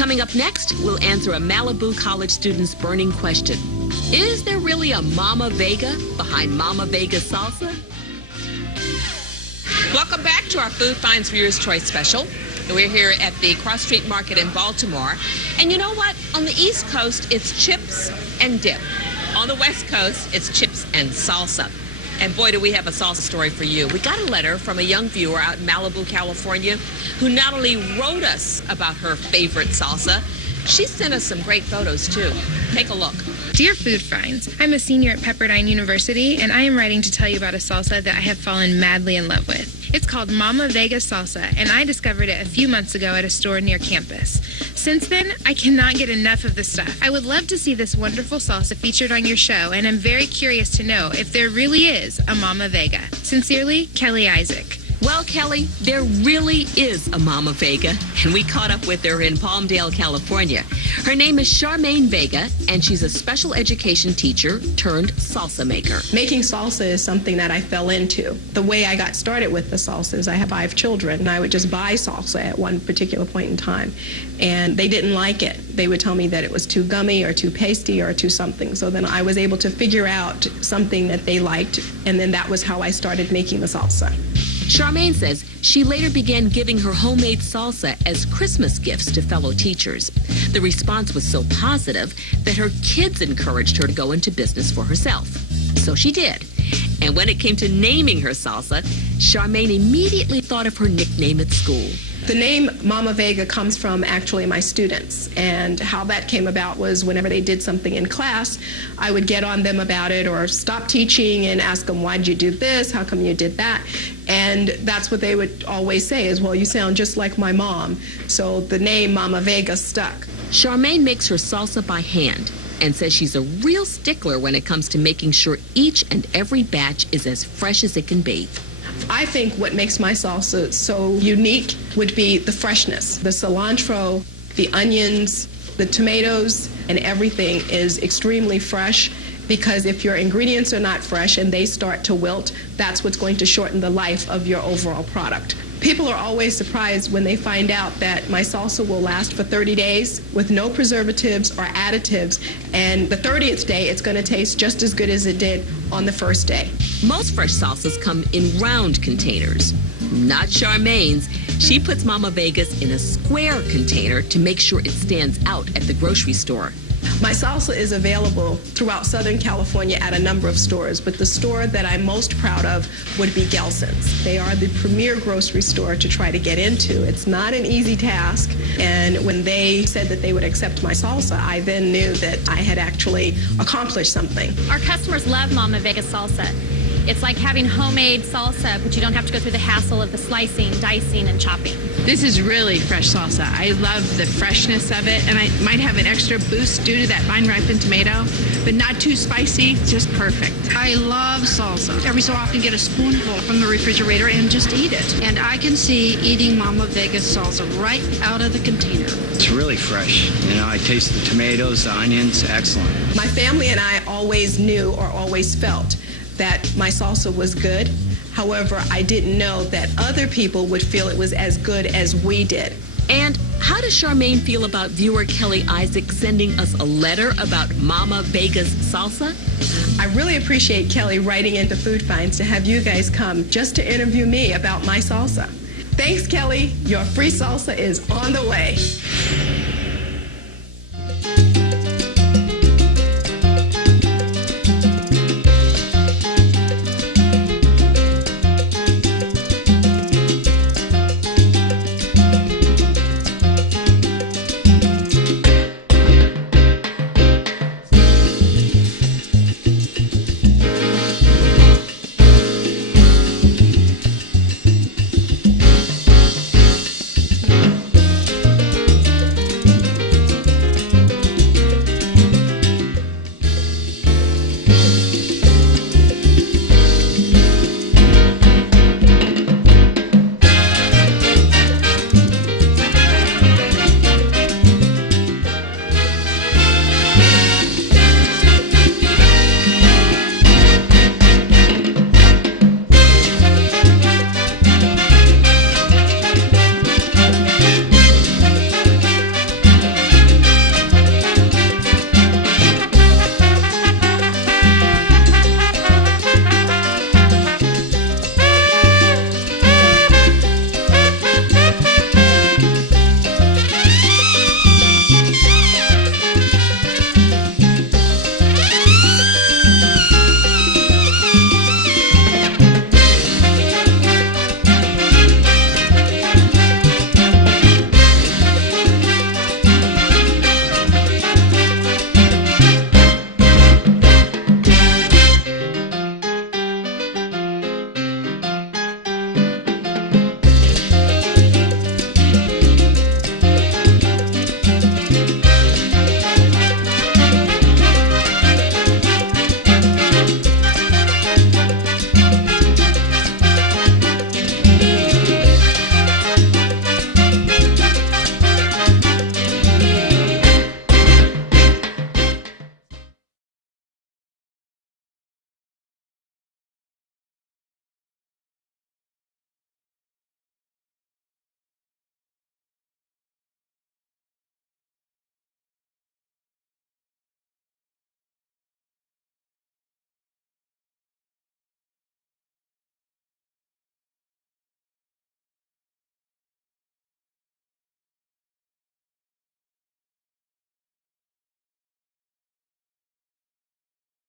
Coming up next, we'll answer a Malibu college student's burning question. Is there really a Mama Vega behind Mama Vega's salsa? Welcome back to our Food Finds Viewer's Choice special. We're here at the Cross Street Market in Baltimore. And you know what? On the East Coast, it's chips and dip. On the West Coast, it's chips and salsa. And boy, do we have a salsa story for you. We got a letter from a young viewer out in Malibu, California, who not only wrote us about her favorite salsa, she sent us some great photos, too. Take a look. Dear Food Finds, I'm a senior at Pepperdine University, and I am writing to tell you about a salsa that I have fallen madly in love with. It's called Mama Vega salsa, and I discovered it a few months ago at a store near campus. Since then, I cannot get enough of the stuff. I would love to see this wonderful salsa featured on your show, and I'm very curious to know if there really is a Mama Vega. Sincerely, Kelly Isaac. Well, Kelly, there really is a Mama Vega, and we caught up with her in Palmdale, California. Her name is Charmene Vega, and she's a special education teacher turned salsa maker. Making salsa is something that I fell into. The way I got started with the salsa is I have 5 children, and I would just buy salsa at one particular point in time, and they didn't like it. They would tell me that it was too gummy or too pasty or too something. So then I was able to figure out something that they liked, and then that was how I started making the salsa. Charmene says she later began giving her homemade salsa as Christmas gifts to fellow teachers. The response was so positive that her kids encouraged her to go into business for herself. So she did. And when it came to naming her salsa, Charmene immediately thought of her nickname at school. The name Mama Vega comes from actually my students, and how that came about was whenever they did something in class, I would get on them about it or stop teaching and ask them, why'd you do this? How come you did that? And that's what they would always say is, well, you sound just like my mom. So the name Mama Vega stuck. Charmene makes her salsa by hand and says she's a real stickler when it comes to making sure each and every batch is as fresh as it can be. I think what makes my salsa so unique would be the freshness. The cilantro, the onions, the tomatoes, and everything is extremely fresh, because if your ingredients are not fresh and they start to wilt, that's what's going to shorten the life of your overall product. People are always surprised when they find out that my salsa will last for 30 days with no preservatives or additives, and the 30th day it's going to taste just as good as it did on the first day. Most fresh salsas come in round containers. Not Charmene's. She puts Mama Vega's in a square container to make sure it stands out at the grocery store. My salsa is available throughout Southern California at a number of stores, but the store that I'm most proud of would be Gelson's. They are the premier grocery store to try to get into. It's not an easy task, and when they said that they would accept my salsa, I then knew that I had actually accomplished something. Our customers love Mama Vega salsa. It's like having homemade salsa, but you don't have to go through the hassle of the slicing, dicing, and chopping. This is really fresh salsa. I love the freshness of it, and I might have an extra boost due to that vine-ripened tomato, but not too spicy, just perfect. I love salsa. Every so often get a spoonful from the refrigerator and just eat it. And I can see eating Mama Vega's salsa right out of the container. It's really fresh. You know, I taste the tomatoes, the onions, excellent. My family and I always knew or always felt that my salsa was good. However, I didn't know that other people would feel it was as good as we did. And how does Charmene feel about viewer Kelly Isaac sending us a letter about Mama Vega's salsa? I really appreciate Kelly writing into Food Finds to have you guys come just to interview me about my salsa. Thanks, Kelly. Your free salsa is on the way.